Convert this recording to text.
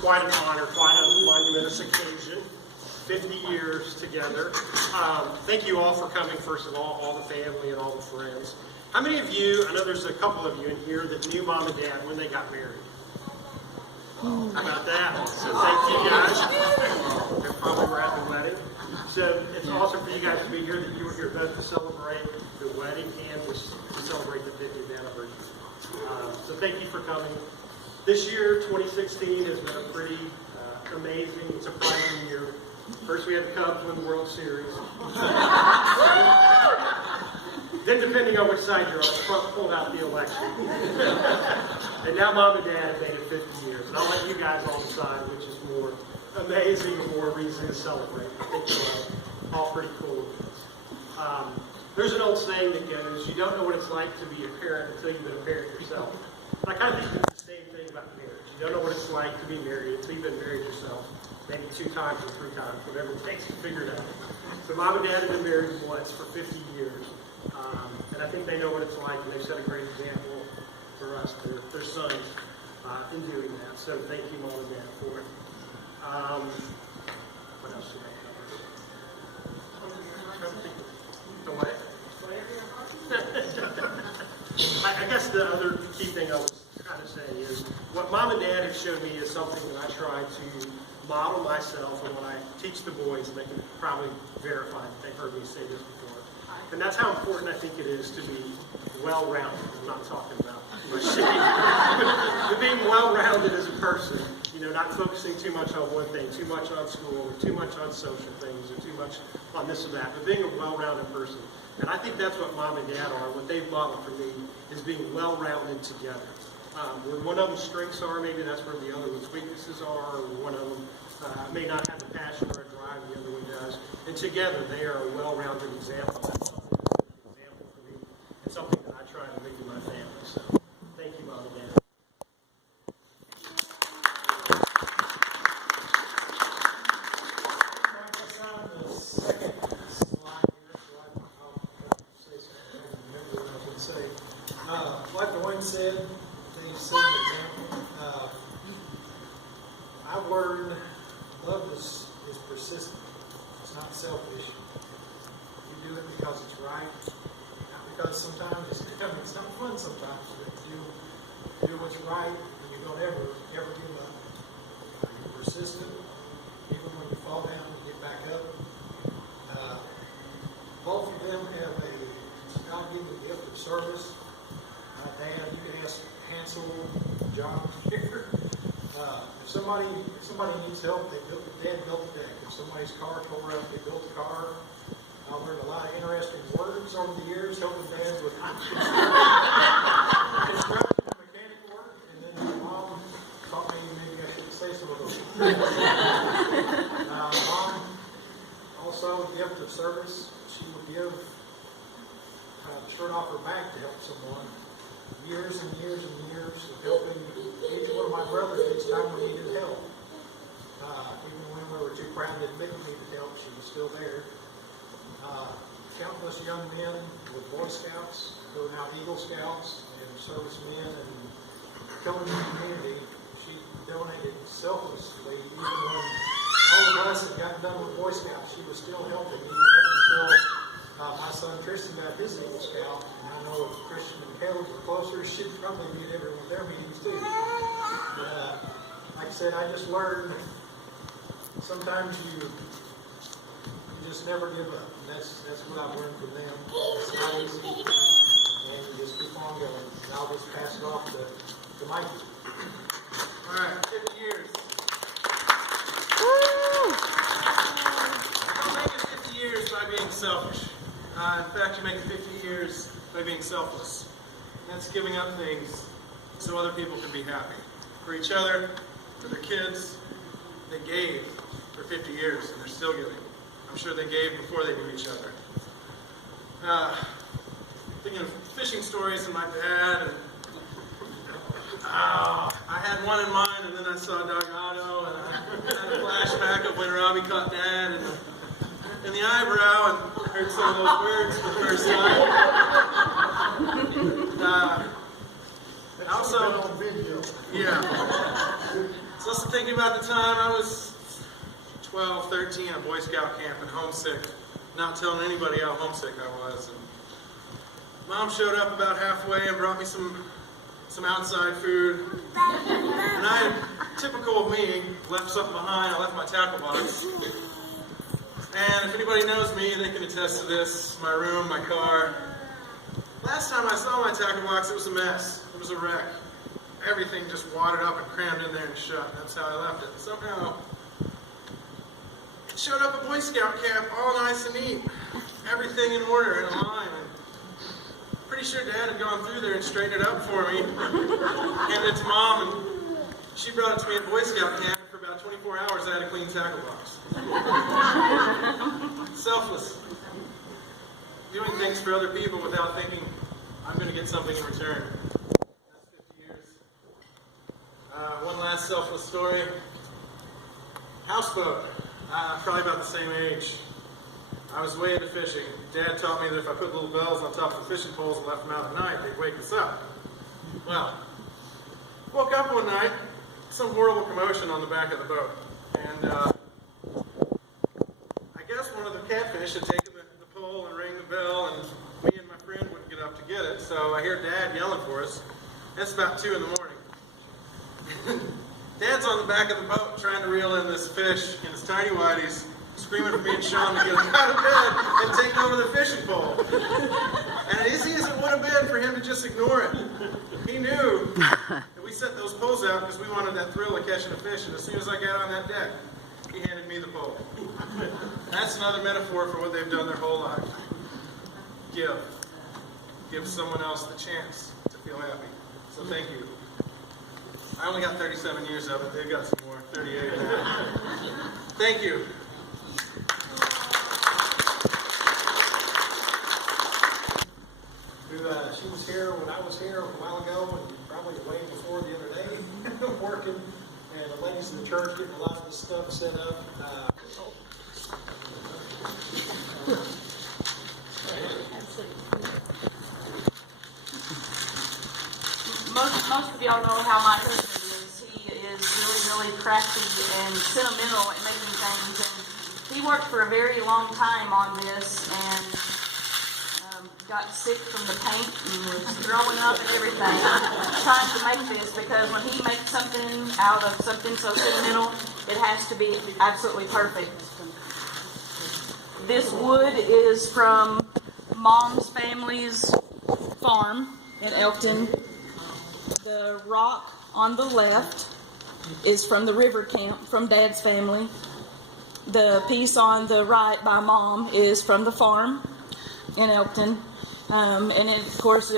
quite an honor, quite a monumentous occasion. 50 years together. Thank you all for coming, first of all the family and all the friends. How many of you, I know there's a couple of you in here that knew Mom and Dad when they got married? How about that? So thank you guys. They probably were at the wedding. So it's awesome for you guys to be here, that you were here both to celebrate the wedding and to celebrate the 50th anniversary. So thank you for coming. This year, 2016, has been a pretty amazing, surprising year. First, we had the Cubs win the World Series. Then, depending on which side you're on, Trump pulled out the election. And now Mom and Dad have made it 50 years. And I'll let you guys all decide which is more amazing or more reason to celebrate. I think you're all pretty cool with this. There's an old saying that goes, you don't know what it's like to be a parent until you've been a parent yourself. And I kind of think it's the same thing about marriage. You don't know what it's like to be married until you've been married yourself. Maybe 2 times or 3 times, whatever it takes to figure it out. So Mom and Dad have been married once for 50 years. And I think they know what it's like, and they've set a great example for us, their sons, in doing that. So thank you, Mom and Dad, for it. What else should I cover? The what? I guess the other key thing I was trying to say is what Mom and Dad have shown me is something that I try to model myself, and when I teach the boys, they can probably verify that they've heard me say this before. And that's how important I think it is to be well-rounded. I'm not talking about my shape, but being well-rounded as a person. You know, not focusing too much on one thing, too much on school, or too much on social things, or too much on this or that, but being a well-rounded person. And I think that's what Mom and Dad are. What they've modeled for me is being well-rounded together. Where one of them's strengths are, maybe that's where the other one's weaknesses are, or one of them may not have a passion or a drive, the other one does. And together, they are a well-rounded example. That's something that's an example for me, and something that I try to make in my family. So, thank you, Mom and Dad. Like the one said, they set an example. I've learned love is persistent. It's not selfish. You do it because it's right, not because sometimes it's not fun sometimes, but you do what's right and you don't ever give up. You're persistent. Even when you fall down, you get back up. Both of them have a God-given gift of service. Dad, you can ask Hansel, John here. If somebody needs help, Dad built a deck. If somebody's car tore up, they built a car. I learned a lot of interesting words over the years, helping Dad with construction and mechanic work. And then my mom taught me maybe I shouldn't say some of those. Mom also a gift of service. She would give the shirt off her back to help someone. Years and years and years of helping each one of my brothers each time we needed help. Even when we were too proud to admit we needed help, she was still there. Countless young men with Boy Scouts, going out Eagle Scouts, and servicemen, and killing the community. She donated selflessly, even when all of us had gotten done with Boy Scouts, she was still helping, even up until my son Tristan got his Eagle Scout, and I know if Christian and Caleb were closer, she'd probably be at every one of their meetings too. But like I said, I just learned sometimes you just never give up. And that's what I've learned from them. It's not easy, and you just keep on going. And I'll just pass it off to Mikey. All right, 50 years. Don't make it 50 years by being selfish. In fact, you make it 50 years by being selfless. And that's giving up things so other people can be happy. For each other, for their kids. They gave for 50 years, and they're still giving. I'm sure they gave before they knew each other. Thinking of fishing stories and my dad, and I had one in mind, and then I saw Doug Otto, and I had a flashback of when Robbie caught Dad in the eyebrow and heard some of those words for the first time. Also, on video. yeah. So also thinking about the time I was 12, 13 at Boy Scout camp and homesick, not telling anybody how homesick I was. And Mom showed up about halfway and brought me some outside food. And I, typical of me, left something behind. I left my tackle box. And if anybody knows me, they can attest to this. My room, my car. Last time I saw my tackle box, it was a mess. It was a wreck. Everything just wadded up and crammed in there and shut. That's how I left it. And somehow, it showed up at Boy Scout camp all nice and neat. Everything in order, in a line. And pretty sure Dad had gone through there and straightened it up for me. Handed it to Mom, and she brought it to me at Boy Scout camp. For about 24 hours, I had a clean tackle box. Selfless. Doing things for other people without thinking, I'm going to get something in return. That's 50 years. One last selfless story. Houseboat. Probably about the same age. I was way into fishing. Dad taught me that if I put little bells on top of the fishing poles and left them out at night, they'd wake us up. Well, woke up one night, some horrible commotion on the back of the boat. And I guess one of the catfish had taken the pole and rang the bell, and me and my friend wouldn't get up to get it. So I hear Dad yelling for us. It's about 2 in the morning. Dad's on the back of the boat trying to reel in this fish in his tiny whities, screaming for me and Sean to get him out of bed and take over the fishing pole. And as easy as it would have been for him to just ignore it, he knew that we set those poles out because we wanted that thrill of catching a fish. And as soon as I got on that deck, he handed me the pole. That's another metaphor for what they've done their whole life. Give. Give someone else the chance to feel happy. So thank you. I only got 37 years of it. They've got some more. 38 now. Thank you. She was here when I was here a while ago, and probably way before the other day, working, and the ladies in the church getting a lot of this stuff set up. Most of y'all know how my husband is. He is really crafty and sentimental at making things, and he worked for a very long time on this, and got sick from the paint and was throwing up and everything trying to make this, because when he makes something out of something so sentimental, it has to be absolutely perfect. This wood is from Mom's family's farm in Elkton. The rock on the left is from the river camp from Dad's family. The piece on the right by Mom is from the farm in Elkton. And of course,